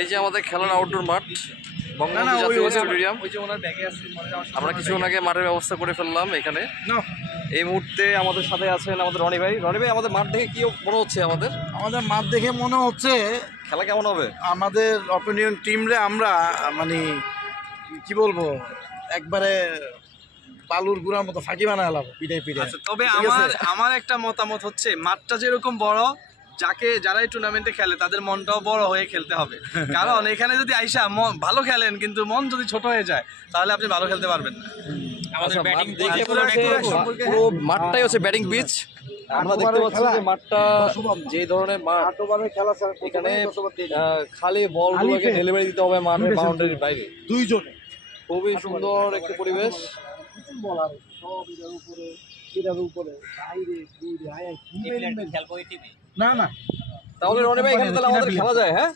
এই যে আমাদের খেলার আউটডোর মাঠ বঙ্গবন্ধু জাতীয় স্টেডিয়াম। আমরা কিছুক্ষণ আগে মাঠের ব্যবস্থা করে ফেললাম এখানে। এই মুহূর্তে আমাদের সাথে আছেন আমাদের রনি ভাই। রনি ভাই, আমাদের মাঠ দেখে কি মনে হচ্ছে? আমাদের মাঠ দেখে মনে হচ্ছে খেলা কেমন হবে? আমাদের অপিনিয়ন টিমরে আমরা মানে কি বলবো, একবারে বালুর গুঁড়ার মতো ফাঁকি বানায় এলাম পিঠে পিঠে। তবে আমার একটা মতামত হচ্ছে, মাঠটা যেরকম বড়, যারা এই টুর্নামেন্টে খেলে তাদের মনটাও বড় হয়ে খেলতে হবে। কারণ এখানে যদি আইসা ভালো খেলেন কিন্তু মন যদি ছোট হয়ে যায় তাহলে আপনি ভালো খেলতে পারবেন না। পুরো মাঠটাই হচ্ছে ব্যাটিং পিচ। আমরা দেখতে পাচ্ছি যে মাঠটা যে ধরনের মাঠ, এখানে খালি বলগুলোকে ডেলিভারি দিতে হবে মাঠের বাউন্ডারির বাইরে দুইজনে। খুবই সুন্দর একটি পরিবেশ। না তাহলে রনি ভাই, এখানে তাহলে আমাদের খেলা যায়? হ্যাঁ,